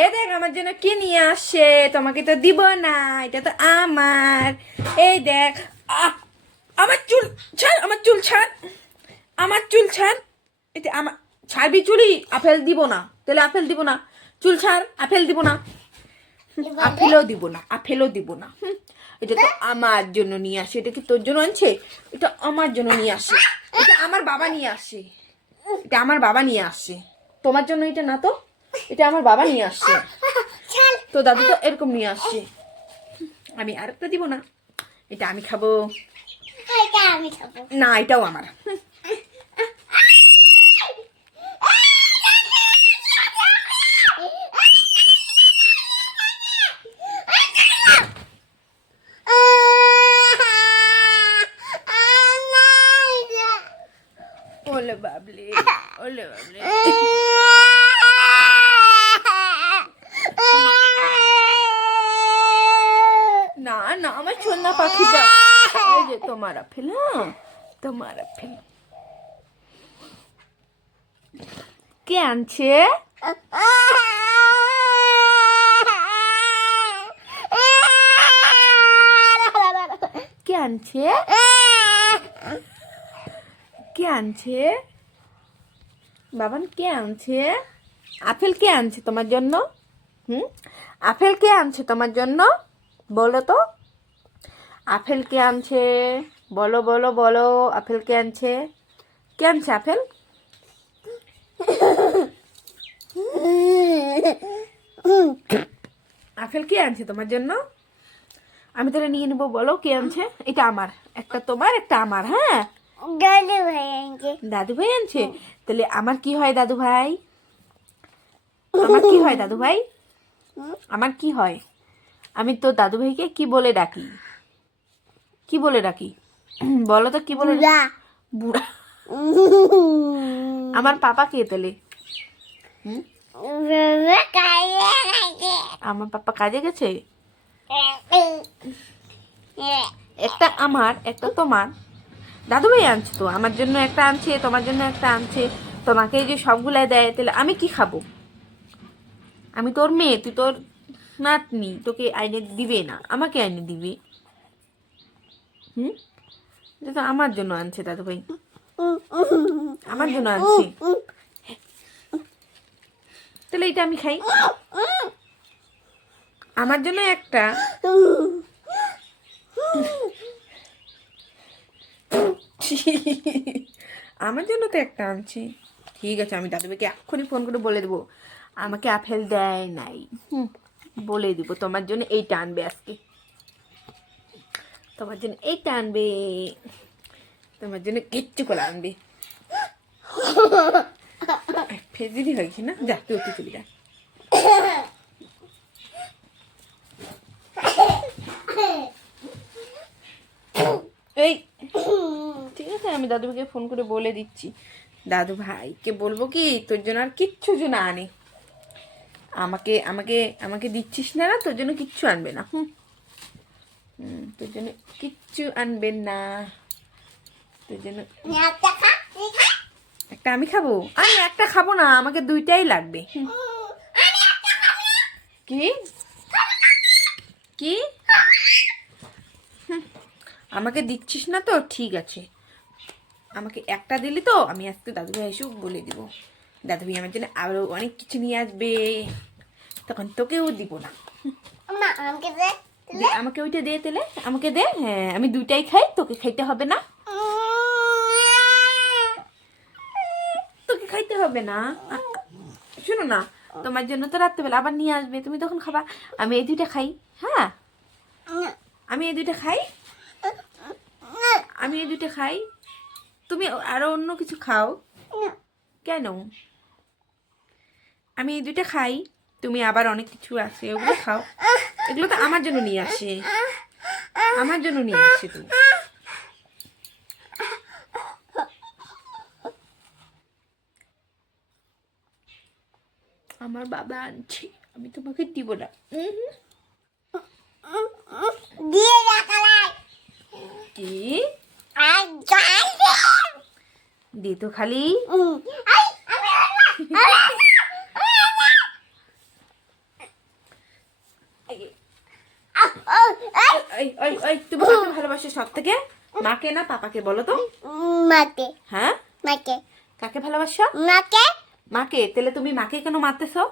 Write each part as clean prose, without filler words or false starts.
এ দেখ আমার জন্য কি নিয়ে আসে, তোমাকে তো দিব না, এটা তো আমার। এই দেখ, আমার চুল ছাড়, আমার চুল ছাড়, আমার চুল ছাড়। এটা আমার, ছাড়বি চুলি? আপেল দিব না, তাহলে আপেল দিব না। চুল ছাড়, আপেল দিব না, আপেলও দিব না, আপেলও দিব না। এটা তো আমার জন্য নিয়ে আসে। এটা কি তোর জন্য আনছে? এটা আমার জন্য নিয়ে আসে। এটা আমার বাবা নিয়ে আসে, এটা আমার বাবা নিয়ে আসে। তোমার জন্য এটা না তো, এটা আমার বাবা নিয়ে আসছে। তো দাদু তো এরকম নিয়ে আসছে। আমি আরেকটা দিব না, এটা আমি খাবো। না, এটাও আমার। ওলে বাবলে, ওলে বাবলে। না না, আমার সোনা পাখিটা। এই যে তোমার আপেল, হ্যাঁ তোমার আপেল। কে আনছে? কে আনছে? কে আনছে? বাবান কে আনছে? আপেল কে আনছে তোমার জন্য? আপেল কে আনছে তোমার জন্য? বলো তো, আপেল কে আনছে? বলো বলো বলো, আপেল কে আনছে? কে আনছে আপেল? আপেল কে আনছে তোমার জন্য? আমি তাহলে নিয়ে নেবো। বলো কে আনছে? এটা আমার, একটা তোমার, একটা আমার। হ্যাঁ, দাদু ভাই আনছে। দাদু ভাই আনছে। তাহলে আমার কি হয় দাদু ভাই? আমার কি হয় দাদু ভাই? আমার কি হয়? আমি তো দাদু ভাইকে কি বলে ডাকি? কি বলে ডাকি? বলো তো কি বলে? বুড়া। আমার পাপা কে তাহলে? আমার পাপা কাজে গেছে। একটা আমার, একটা তোমার। দাদু ভাই আনছে তো, আমার জন্য একটা আনছে, তোমার জন্য একটা আনছে। তোমাকে যে সবগুলাই দেয়, তাহলে আমি কি খাবো? আমি তোর মেয়ে, তুই তোর নাতনি, তোকে আইনে দিবে না, আমাকে আইনে দিবে। এটা তো আমার জন্য আনছে দাদু ভাই, আমার জন্য আনছে। তাহলে এটা আমি খাই। আমার জন্য একটা। আমার জন্য তো একটা আনছি। ঠিক আছে, আমি দাদু ভাইকে এক্ষুনি ফোন করে বলে দেবো আমাকে আপেল দেয় নাই। বলে দিব তোমার জন্য এইটা আনবে আজকে, তোমার জন্য এইটা আনবে, তোমার জন্য কিচ্ছু করে আনবে। ফেজিরি হয়েছি না, যা তুই ওতে চলে যা। এই ঠিক আছে, আমি দাদু ভাইকে ফোন করে বলে দিচ্ছি। দাদু ভাইকে বলবো কি তোর জন্য আর কিচ্ছু যেন আনে। আমাকে আমাকে আমাকে দিচ্ছিস না, তোর জন্য কিচ্ছু আনবে না। তোর জন্য কিচ্ছু আনবেন না, তোর জন্য। একটা আমি খাবো? আমি একটা খাবো না, আমাকে দুইটাই লাগবে। কি কি? আমাকে দিচ্ছিস না তো, ঠিক আছে, আমাকে একটা দিলি তো, আমি আজকে দাদু ভাই এসেও বলে দিব। দাদু ভাই আমার জন্য আরো অনেক কিছু নিয়ে আসবে, তখন তোকেও দিব না। আমাকে ওইটা দে তাহলে, আমাকে দে। হ্যাঁ, আমি দুইটাই খাই, তোকে খাইতে হবে না, তোকে খাইতে হবে না। শোনো না, তোমার জন্য তো রাত্রেবেলা আবার নিয়ে আসবে, তুমি তখন খাবা। আমি এই দুইটা খাই। হ্যাঁ, আমি এই দুইটা খাই, আমি এই দুইটা খাই, তুমি আরো অন্য কিছু খাও। কেন? আমি এই দুইটা খাই, তুমি আবার অনেক কিছু আছে ওগুলো খাও। এগুলো তো আমার জন্য নিয়ে আসে, আমার জন্য নিয়ে আসে। তুমি আমার বাবা আনছে, আমি তোমাকে দিব না। কি দে তো খালি। ওই তুমি কাকে ভালোবাসো সব থেকে? মাকে না পাপাকে বলো তো? মাকে হ্যাঁ, মাকে কাকে ভালোবাসো? মাকে মাকে। তাহলে তুমি মাকে কেন মারতেছো?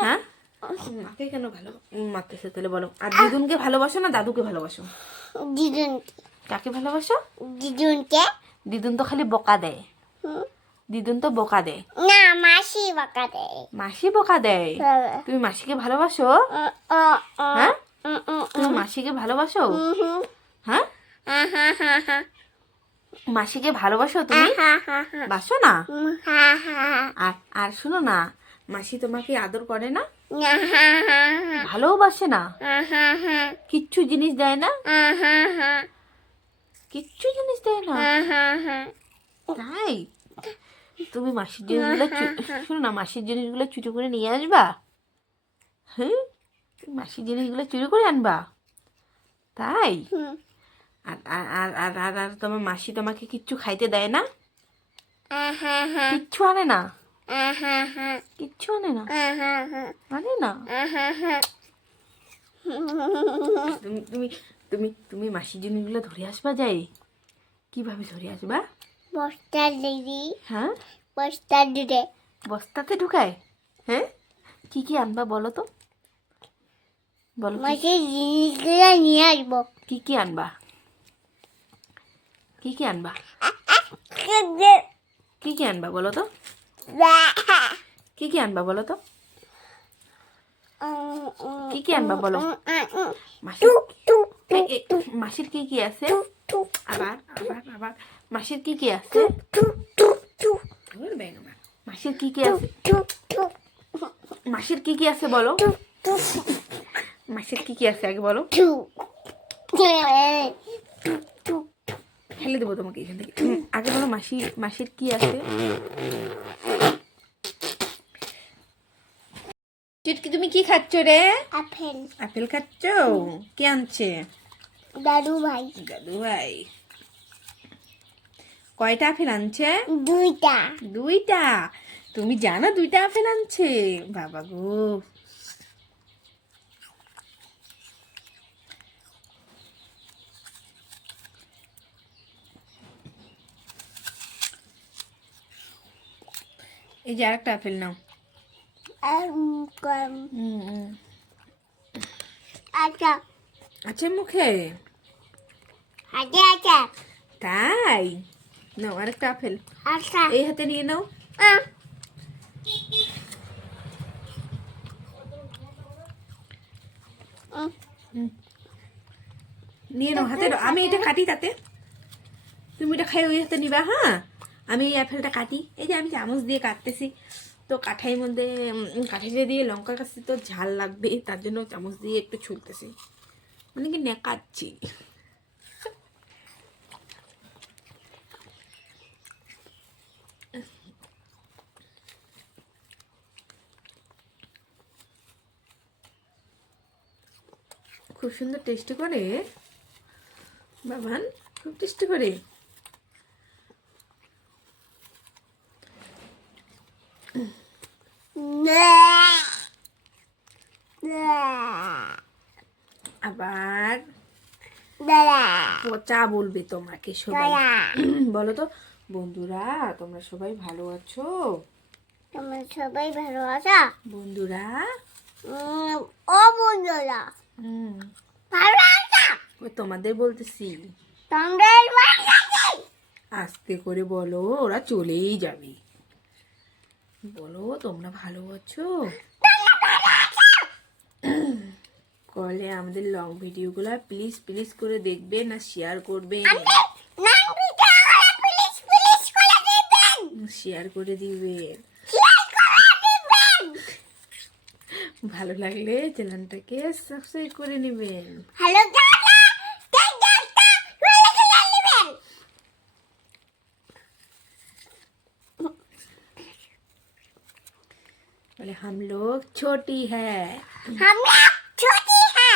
হ্যাঁ, মাকে কেন মারতেছো তাহলে বলো? আর দিদুনকে ভালোবাসো না দাদুকে ভালোবাসো? দিদুনকে কাকে ভালোবাসো? দিদুনকে দিদুন তো খালি বকা দেয়। দিদুন তো বকা দেয়। না মাসি বাঁকা দেয় মাসি বকা দেয়। তুমি মাসিকে ভালোবাসো? হ্যাঁ, তুমি মাসিকে ভালোবাসো? হ্যাঁ, মাসিকে ভালোবাসো তুমি? বাসো না? আর আর শুনো না, মাসি তোমাকে আদর করে না? ভালোবাসে না? কিচ্ছু জিনিস দেয় না? কিচ্ছু জিনিস দেয় না? তাই তুমি মাসির জিনিসগুলো শোনো না, মাসির জিনিসগুলো চুরি করে নিয়ে আসবা? হ্যাঁ, তুমি মাসির জিনিসগুলো চুরি করে আনবা? তাই? আর আর আর আর আর তোমার মাসি তোমাকে কিচ্ছু খাইতে দেয় না? কিচ্ছু আনে না? কিচ্ছু আনে না? আনে না? তুমি তুমি তুমি তুমি মাসির জিনিসগুলো ধরে আসবা যাই? কিভাবে ধরে আসবা? বস্তা দিদি হ্যাঁ, বস্তা দিদি বস্তাতে ঢুকায়? হ্যাঁ, কি কি আনবা বলো তো? বলো মাসি জিনিসগুলো নিয়ে আসবো কি কি আনবা? কি কি আনবা? কি কি আনবা বলো তো? কি কি আনবা বলো তো? কি কি আনবা বলো? মাসির মাসির কি কি আছে? আবার আবার আবার মাসির কি কি আছে? মাসির কি কি আছে? মাসির কি কি আছে বলো? মাসির কি কি আছে আগে বলো? ফেলে দেবো তোমাকে এখান থেকে। আগে বলো মাসির কি আছে? চুটকি তুমি কি খাচ্ছ রে? আপেল আপেল খাচ্ছ? কে আনছে? দাদু ভাই দাদু ভাই। কয়টা আপেল আনছে? দুইটা দুইটা। তুমি জানো দুইটা আপেল আনছে? বাবা গো। এই যে আরেকটা আপেল নাও। আচ্ছা আচ্ছা মুখে? আচ্ছা আচ্ছা তাই নাও আরেকটা আপেল। আচ্ছা এই হাতে নিয়ে নাও। নিয়ে নাও হাতে নাও। আমি এটা কাটি তাতে। তুমি এটা খাই ওই হাতে নিবা। হ্যাঁ, আমি এই আপেলটা কাটি। এই যে আমি চামচ দিয়ে কাটতেছি, তো কাঠাইয়ের মধ্যে কাঠাইটা দিয়ে লঙ্কা কাটছি তো ঝাল লাগবে, তার জন্য চামচ দিয়ে একটু ছুলতেছি, মানে কি নেকাচ্ছি। খুব সুন্দর টেস্টি করে বাবান, খুব টেস্টি করে। আবার পচা বলবে তোমাকে সবাই। বলো তো বন্ধুরা, তোমরা সবাই ভালো আছো? তোমরা সবাই ভালো আছো? বন্ধুরা ও বন্ধুরা হুম, ভালো আছো? ওই তোমাদের বলতেছি। তোমরা আস্তে করে বলো, ওরা চলেই যাবে। বলো তোমরা ভালো আছো? কলে আমাদের লং ভিডিওগুলো প্লিজ প্লিজ করে দেখবেন আর শেয়ার করবেন। শেয়ার করে দিবেন। ভালো লাগলে চ্যানেলটাকে সাবস্ক্রাইব করে নেবেন। हेलो बोले हम लोग छोटी है। हम लोग छोटी है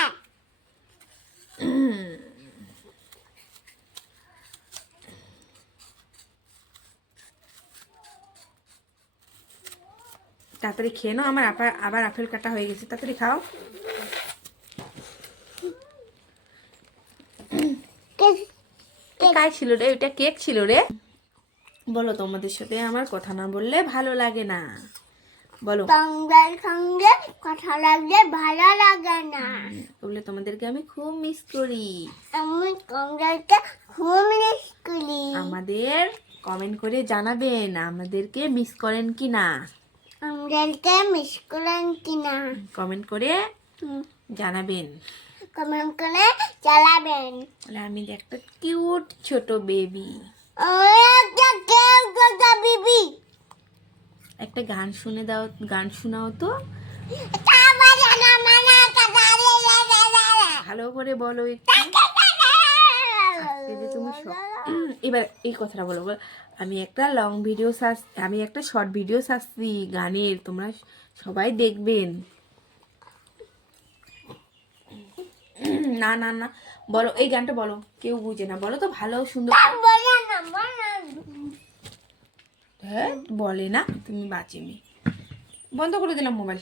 তাড়াতাড়ি খেয়ে নাও, আমার আবার আপেল কাটা হয়ে গেছে, তাড়াতাড়ি খাও। মিঠাই ছিল রে, ওইটা কেক ছিল রে। বলো, তোমাদের সাথে আমার কথা না বললে ভালো লাগে না, বলো। তোমাদের সঙ্গে কথা লাগলে ভালো লাগে না। বলে তোমাদেরকে আমি খুব মিস করি। আমি তোমাদেরকে খুব মিস করি। আমাদের কমেন্ট করে জানাবেন আমাদেরকে মিস করেন কি না। আমাদেরকে মিস করেন কিনা কমেন্ট করে জানাবেন। কমেন্ট করে চালাবেন। তাহলে আমি একটা কিউট ছোট বেবি। বিবি একটা গান শুনে দাও, গান শোনাও তো, ভালো করে বলো একটু। আজকে যে তুমি এবার এই কথাটা বলো, বলো আমি একটা লং ভিডিও আমি একটা শর্ট ভিডিও ছাড়ছি গানের, তোমরা সবাই দেখবেন। না না না, বলো এই গানটা বলো, কেউ বুঝে না, বলো তো ভালো সুন্দর। হ্যাঁ বলে না, তুমি বাঁচে মেয়ে। বন্ধ করে দিলাম মোবাইল।